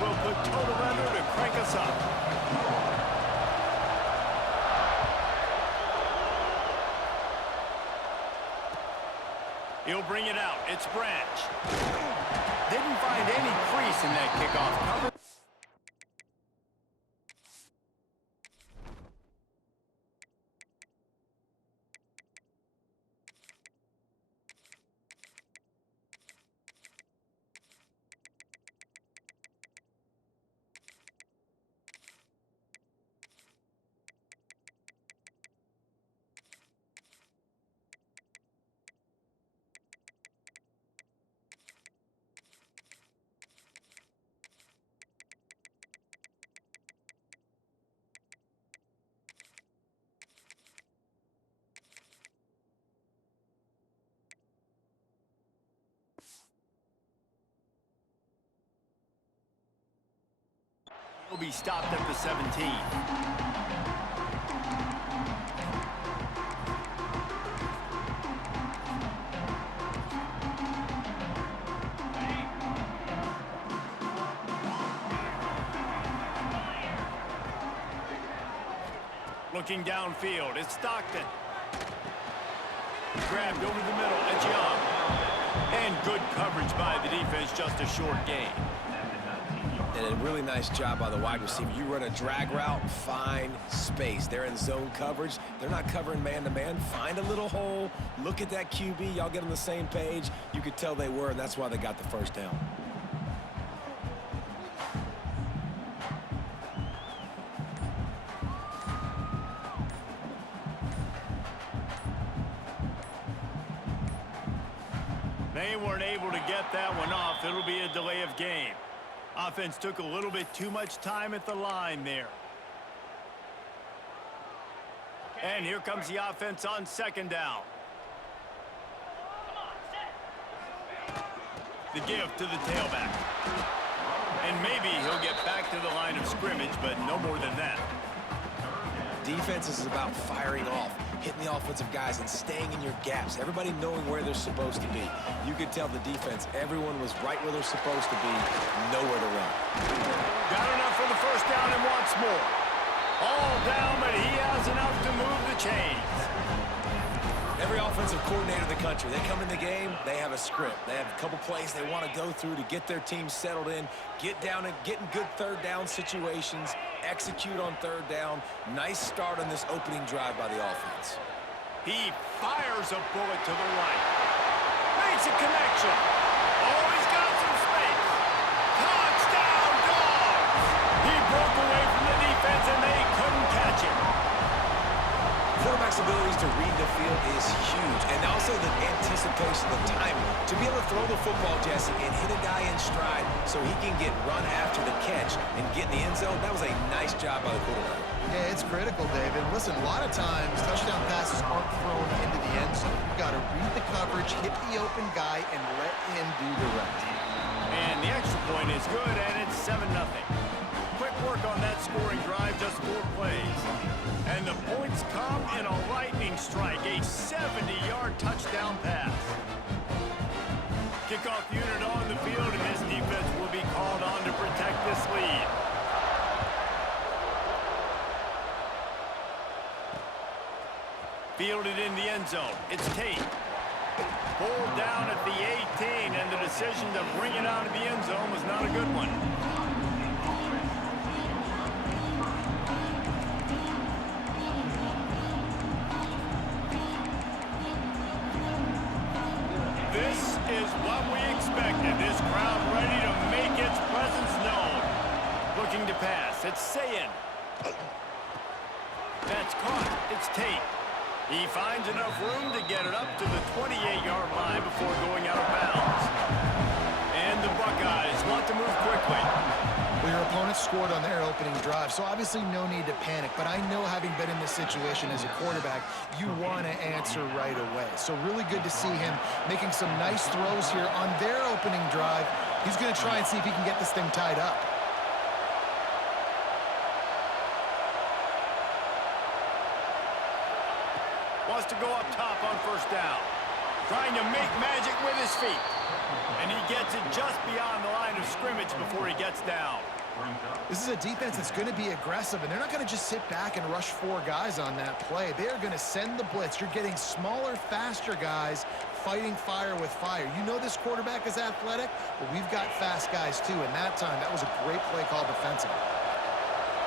will put total under to crank us up. He'll bring it out. It's Branch. Didn't find any crease in that kickoff cover. Will be stopped at the 17. Looking downfield, it's Stockton. Grabbed over the middle, it's Young. And good coverage by the defense, just a short gain. And a really nice job by the wide receiver. You run a drag route, find space. They're in zone coverage. They're not covering man-to-man. Find a little hole. Look at that QB. Y'all get on the same page. You could tell they were, and that's why they got the first down. They weren't able to get that one off. It'll be a delay of game. Offense took a little bit too much time at the line there. And here comes the offense on second down. The give to the tailback. And maybe he'll get back to the line of scrimmage, but no more than that. Defense is about firing off, hitting the offensive guys and staying in your gaps. Everybody knowing where they're supposed to be. You could tell the defense, everyone was right where they're supposed to be, nowhere to run. Got enough for the first down and wants more. All down, but he has enough to move the chains. Every offensive coordinator in the country, they come in the game, they have a script. They have a couple plays they want to go through to get their team settled in, get down and get in good third down situations, execute on third down. Nice start on this opening drive by the offense. He fires a bullet to the right. Makes a connection. Oh, he's got some space. Touchdown, Dogs! He broke away from the defense and they couldn't catch him. Quarterback's abilities to read the field is huge, and also the anticipation, the timing. To be able to throw the football, Jesse, and hit a guy in stride so he can get run after the catch and get in the end zone, that was a nice job by the quarterback. Yeah, it's critical, David. Listen, a lot of times touchdown passes aren't thrown into the end zone. You've got to read the coverage, hit the open guy, and let him do the rest. And the extra point is good, and it's 7-0. Quick work on that scoring drive, just 4 plays. And the points come in a lightning strike, a 70-yard touchdown pass. Kickoff unit on the field, and this defense will be called on to protect this lead. Fielded in the end zone. It's Tate. Pulled down at the 18, and the decision to bring it out of the end zone was not a good one. This is what we expected. This crowd ready to make its presence known. Looking to pass. It's Sayin. That's caught. It's Tate. He finds enough room to get it up to the 28-yard line before going out of bounds. And the Buckeyes want to move quickly. Well, your opponent scored on their opening drive, so obviously no need to panic. But I know, having been in this situation as a quarterback, you want to answer right away. So really good to see him making some nice throws here on their opening drive. He's going to try and see if he can get this thing tied up. Wants to go up top on first down. trying to make magic with his feet. And he gets it just beyond the line of scrimmage before he gets down. This is a defense that's going to be aggressive, and they're not going to just sit back and rush 4 guys on that play. They are going to send the blitz. You're getting smaller, faster guys fighting fire with fire. You know this quarterback is athletic, but we've got fast guys too, and that time, that was a great play call defensively.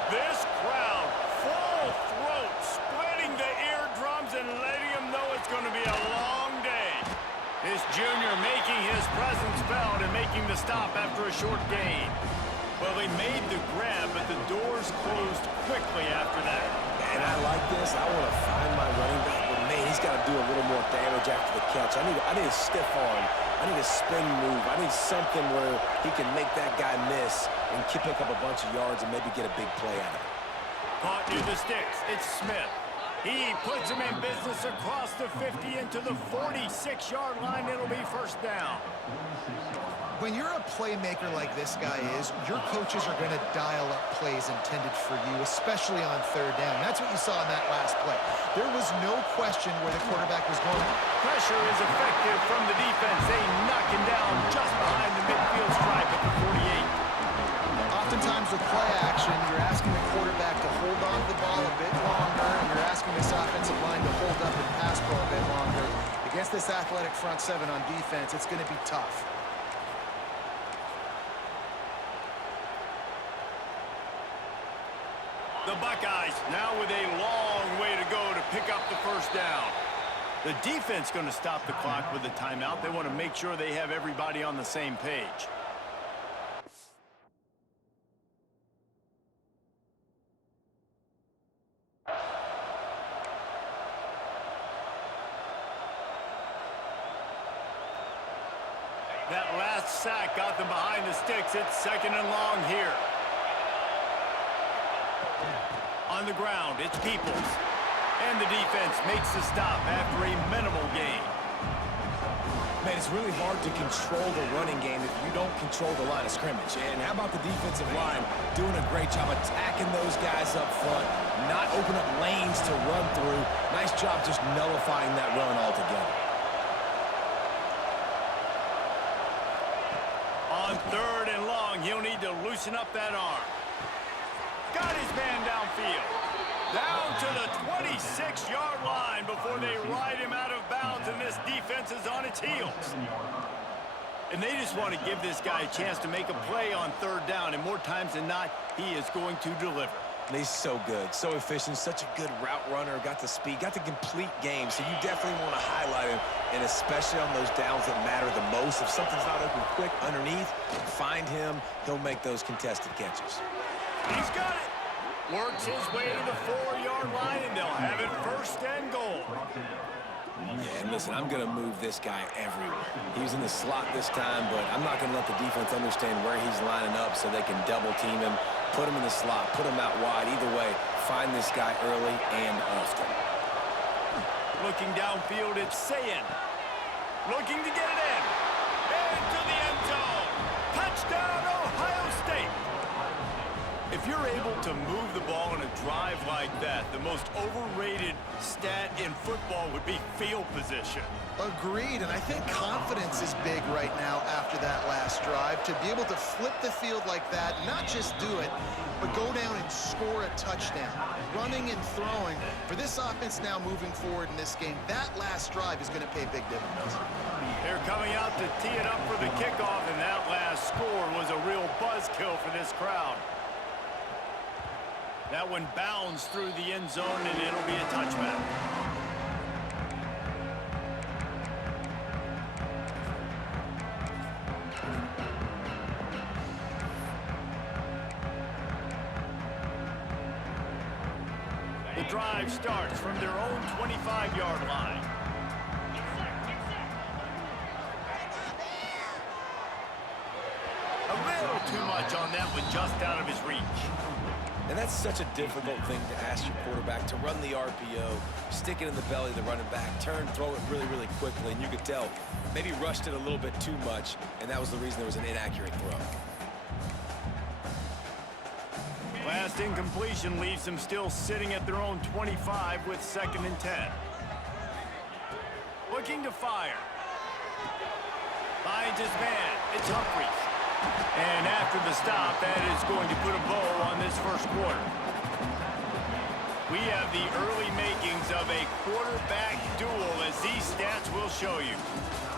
This crowd, full throat, splitting the eardrums and letting them know it's going to be a long day. This junior making his presence felt and making the stop after a short gain. Well, they made the grab, but the doors closed quickly after that. And I like this. I want to find my running back, but man, he's got to do a little more damage after the catch. I need a stiff arm. I need a spin move. I need something where he can make that guy miss and pick up a bunch of yards and maybe get a big play out of it. Caught near the sticks. It's Smith. He puts him in business across the 50 into the 46-yard line. It'll be first down. When you're a playmaker like this guy is, your coaches are going to dial up plays intended for you, especially on third down. That's what you saw in that last play. There was no question where the quarterback was going. Pressure is effective from the defense. They knock him down just behind the midfield stripe at the 48. Oftentimes with play action, you're asking the quarterback to hold on to the ball a bit longer, and you're asking this offensive line to hold up and pass pro a bit longer. Against this athletic front seven on defense, it's going to be tough. The Buckeyes now with a long way to go to pick up the first down. The defense going to stop the clock with a timeout. They want to make sure they have everybody on the same page. That last sack got them behind the sticks. It's second and long here. On the ground, it's Peoples. And the defense makes the stop after a minimal gain. Man, it's really hard to control the running game if you don't control the line of scrimmage. And how about the defensive line doing a great job attacking those guys up front, not open up lanes to run through. Nice job just nullifying that run altogether. On third and long, he'll need to loosen up that arm. Got his man downfield. Down to the 26-yard line before they ride him out of bounds, and this defense is on its heels. And they just want to give this guy a chance to make a play on third down, and more times than not, he is going to deliver. He's so good, so efficient, such a good route runner, got the speed, got the complete game, so you definitely want to highlight him, and especially on those downs that matter the most. If something's not open quick underneath, find him, he'll make those contested catches. He's got it. Works his way to the 4-yard line, and they'll have it first and goal. Yeah, and listen, I'm going to move this guy everywhere. He's in the slot this time, but I'm not going to let the defense understand where he's lining up so they can double team him, put him in the slot, put him out wide. Either way, find this guy early and often. Looking downfield, it's Sayin. Looking to get it in. Into the end zone. Touchdown, Ohio State. If you're able to move the ball in a drive like that, the most overrated stat in football would be field position. Agreed, and I think confidence is big right now after that last drive. To be able to flip the field like that, not just do it, but go down and score a touchdown. Running and throwing. For this offense now moving forward in this game, that last drive is going to pay big dividends. They're coming out to tee it up for the kickoff, and that last score was a real buzzkill for this crowd. That one bounds through the end zone, and it'll be a touchback. The drive starts from their own 25-yard line. A little too much on that one, just out of his reach. And that's such a difficult thing to ask your quarterback, to run the RPO, stick it in the belly of the running back, turn, throw it really, really quickly, and you could tell maybe rushed it a little bit too much, and that was the reason there was an inaccurate throw. Last incompletion leaves them still sitting at their own 25 with 2nd and 10. Looking to fire. Finds his man. It's Humphries. And after the stop, that is going to put a bow on this first quarter. We have the early makings of a quarterback duel, as these stats will show you.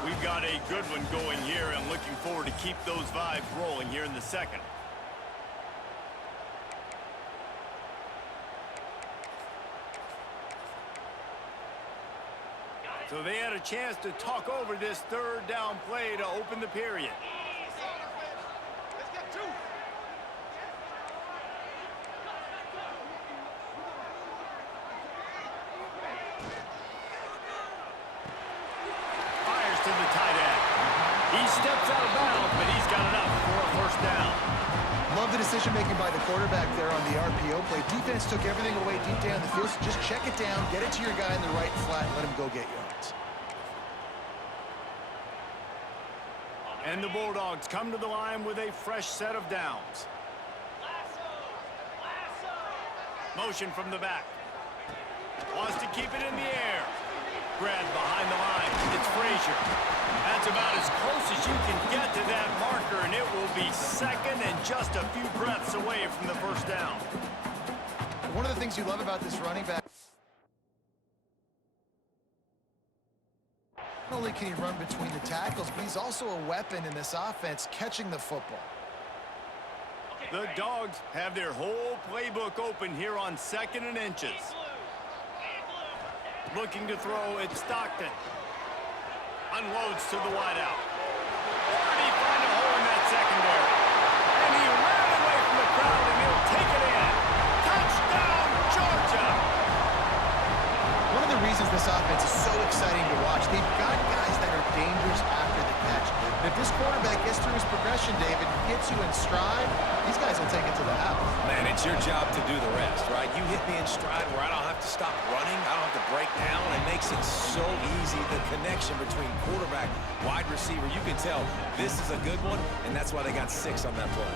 We've got a good one going here, and looking forward to keep those vibes rolling here in the second. So they had a chance to talk over this third down play to open the period. To the tight end. He steps out of bounds, but he's got enough for a first down. Love the decision-making by the quarterback there on the RPO play. Defense took everything away deep down the field, so just check it down, get it to your guy in the right flat, and let him go get yards. And the Bulldogs come to the line with a fresh set of downs. Motion from the back. Wants to keep it in the air. Grabbed behind the line. It's Frazier. That's about as close as you can get to that marker, and it will be second and just a few breaths away from the first down. One of the things you love about this running back, not only can he run between the tackles, but he's also a weapon in this offense, catching the football. The Dogs have their whole playbook open here on 2nd and inches. Looking to throw, it's Stockton. Unloads to the wideout. Where did he find a hole in that secondary? And he ran away from the crowd, and he'll take it in. Touchdown, Georgia! One of the reasons this offense is so exciting to watch, they've got guys that are dangerous after the catch. And if this quarterback gets through his progression, David, gets you in stride, these guys will take it to the house. Man, it's your job to do the rest, right? You hit me in stride where I don't have to stop running. I don't have to break down. It makes it so easy, the connection between quarterback, wide receiver. You can tell this is a good one, and that's why they got 6 on that play.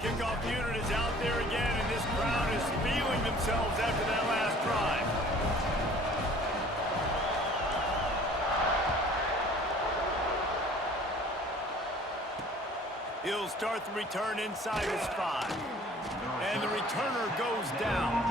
Kickoff unit is out there again, and this crowd is feeling themselves after that last drive. He'll start the return inside his 5. And the returner goes down.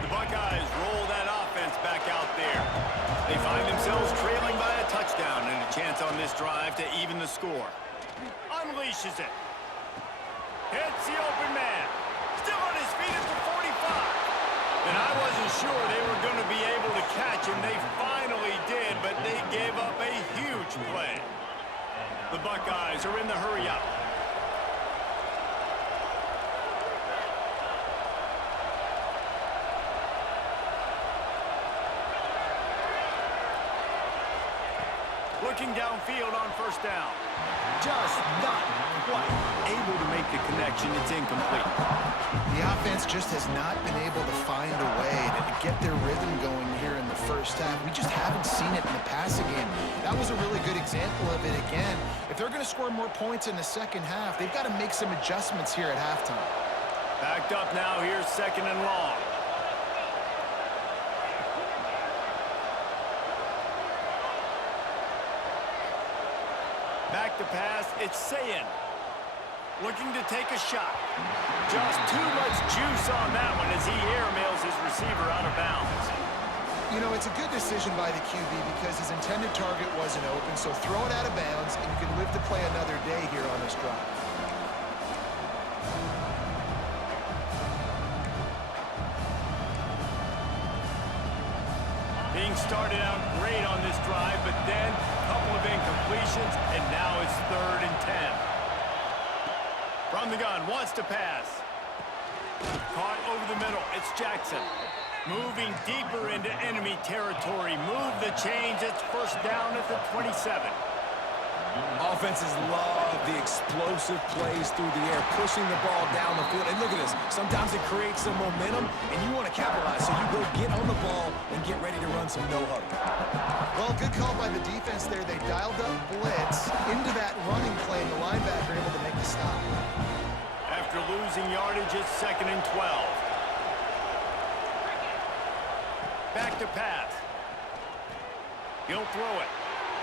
The Buckeyes roll that offense back out there. They find themselves trailing by a touchdown and a chance on this drive to even the score. Unleashes it. Hits the open man. Still on his feet at the 45. And I wasn't sure they were going to be able to catch him. They finally did, but they gave up a huge play. The Buckeyes are in the hurry up. Looking downfield on first down. Just not quite able to make the connection. It's incomplete. The offense just has not been able to find a way to get their rhythm going here in the first half. We just haven't seen it in the passing game. That was a really good example of it again. If they're going to score more points in the second half, they've got to make some adjustments here at halftime. Backed up now. Here's 2nd and long. Back to pass, it's Sayin. Looking to take a shot. Just too much juice on that one as he airmails his receiver out of bounds. You know, it's a good decision by the QB because his intended target wasn't open, so throw it out of bounds, and you can live to play another day here on this drive. Being started out great on this drive, but then a couple of incompletions, and now it's 3rd and 10. From the gun, wants to pass. Caught over the middle, it's Jackson. Moving deeper into enemy territory. Move the chains, it's first down at the 27. Offenses love the explosive plays through the air, pushing the ball down the field. And look at this. Sometimes it creates some momentum, and you want to capitalize. So you go get on the ball and get ready to run some no huddle. Well, good call by the defense there. They dialed up blitz into that running play, and the linebacker able to make the stop. After losing yardage, it's 2nd and 12. Back to pass. He'll throw it.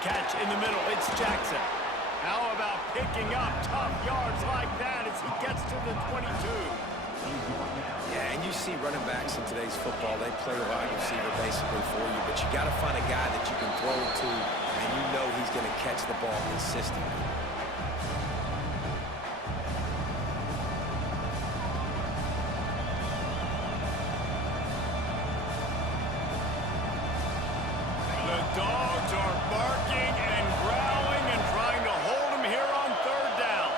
Catch in the middle. It's Jackson. How about picking up tough yards like that as he gets to the 22? Yeah, and you see running backs in today's football, they play wide receiver basically for you, but you got to find a guy that you can throw it to, and you know he's going to catch the ball consistently. The dogs are barking and growling and trying to hold him here on 3rd down.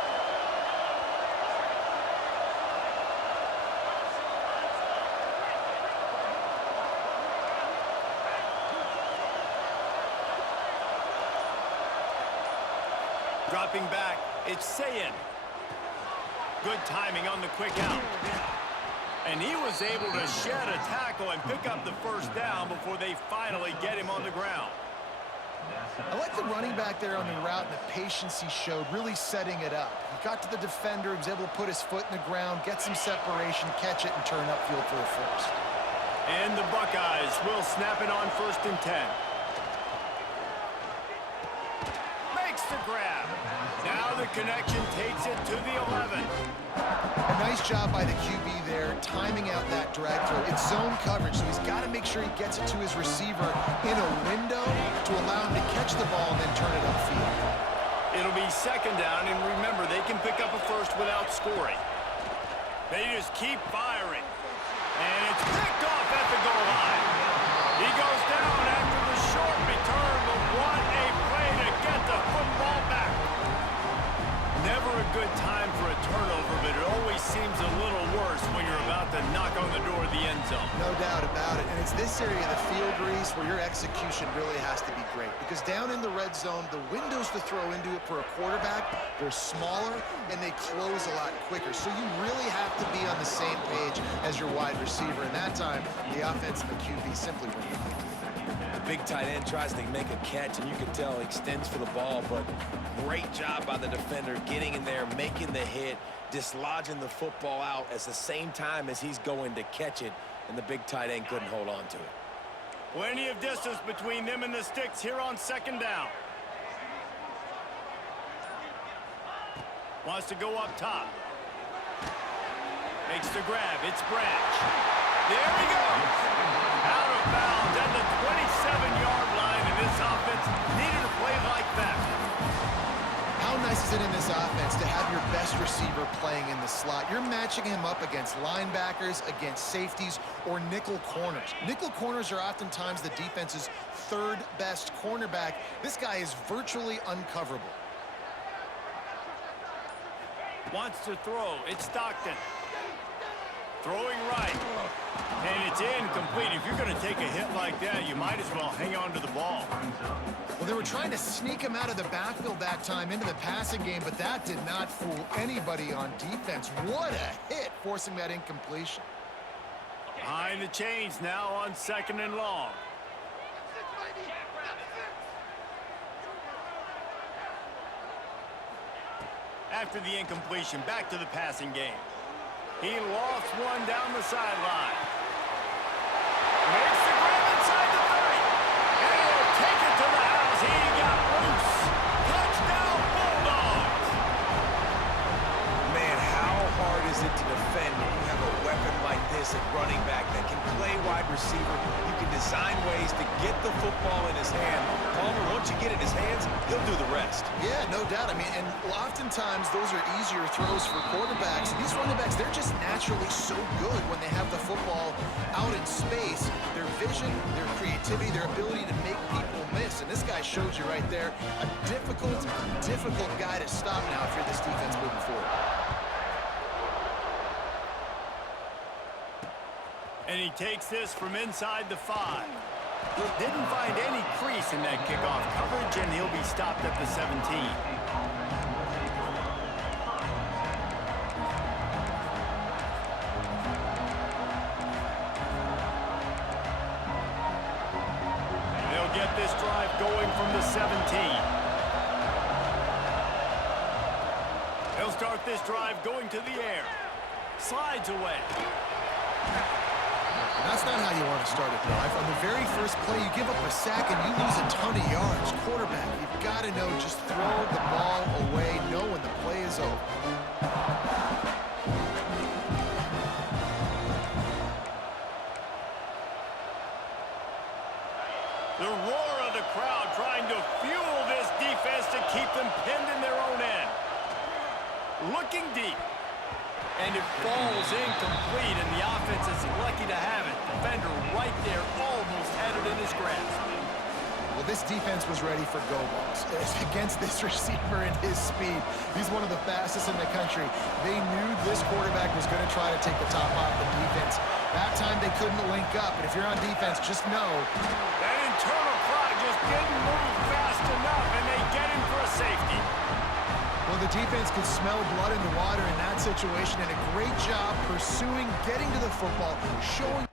Dropping back, it's Sayin. Good timing on the quick out. And he was able to shed a tackle and pick up the 1st down before they finally get him on the ground. I like the running back there on the route and the patience he showed, really setting it up. He got to the defender, he was able to put his foot in the ground, get some separation, catch it, and turn upfield for a first. And the Buckeyes will snap it on 1st and 10. Makes the grab. Now the connection takes it to the 11. A nice job by the QB there, timing out that drag throw. It's zone coverage, so he's got to make sure he gets it to his receiver in a window to allow him to catch the ball and then turn it upfield. It'll be 2nd down, and remember, they can pick up a first without scoring. They just keep firing. And it's picked off at the goal line. He goes down after the short return, but what a play to get the football back. Never a good time for a turnover, but it always seems a little worse when you're about to knock on the door of the end zone. No doubt about it. And it's this area of the field, Reese, where your execution really has to be great. Because down in the red zone, the windows to throw into it for a quarterback, they're smaller and they close a lot quicker. So you really have to be on the same page as your wide receiver. And that time, the offense and the QB simply win. Big tight end tries to make a catch, and you can tell he extends for the ball, but great job by the defender getting in there, making the hit, dislodging the football out at the same time as he's going to catch it, and the big tight end couldn't hold on to it. Plenty of distance between them and the sticks here on 2nd down. Wants to go up top. Makes the grab. It's Branch. There he goes. Out of bounds at the 27-yard line, and this offense needed a play like that. How nice is it in this offense to have your best receiver playing in the slot? You're matching him up against linebackers, against safeties, or nickel corners. Nickel corners are oftentimes the defense's 3rd best cornerback. This guy is virtually uncoverable. Wants to throw. It's Stockton. Throwing right. And it's incomplete. If you're going to take a hit like that, you might as well hang on to the ball. Well, they were trying to sneak him out of the backfield that time into the passing game, but that did not fool anybody on defense. What a hit, forcing that incompletion. Behind the chains now on 2nd and long. After the incompletion, back to the passing game. He lost one down the sideline. Makes the grab inside the 30. And he'll take it to the house. He got loose. Touchdown, Bulldogs. Man, how hard is it to defend when you have a weapon like this at running back that can play wide receiver? You can design ways to get the football in his hand. Palmer, once you get it in his hands, he'll do the rest. Yeah, no doubt. I mean, and oftentimes those are easier throws for quarterbacks. These running backs, they're just naturally so good when they have the football out in space. Their vision, their creativity, their ability to make people miss. And this guy showed you right there, a difficult guy to stop now if you're this defense moving forward. And he takes this from inside the 5. Didn't find any crease in that kickoff coverage, and he'll be stopped at the 17. They'll get this drive going from the 17. They'll start this drive going to the air. Slides away. That's not how you want to start a drive. On the very first play, you give up a sack and you lose a ton of yards. Quarterback, you've got to know, just throw the ball away, know when the play is over. The roar of the crowd trying to fuel this defense to keep them pinned in their own end. Looking deep. And it falls incomplete, and the offense is lucky to have it. Defender right there almost had it in his grasp. Well, this defense was ready for go balls. Against this receiver and his speed, he's one of the fastest in the country. They knew this quarterback was going to try to take the top off the defense. That time they couldn't link up, but if you're on defense, just know that internal clock just didn't move fast enough, and they get him for a safety. Well, the defense could smell blood in the water in that situation, and a great job pursuing, getting to the football, showing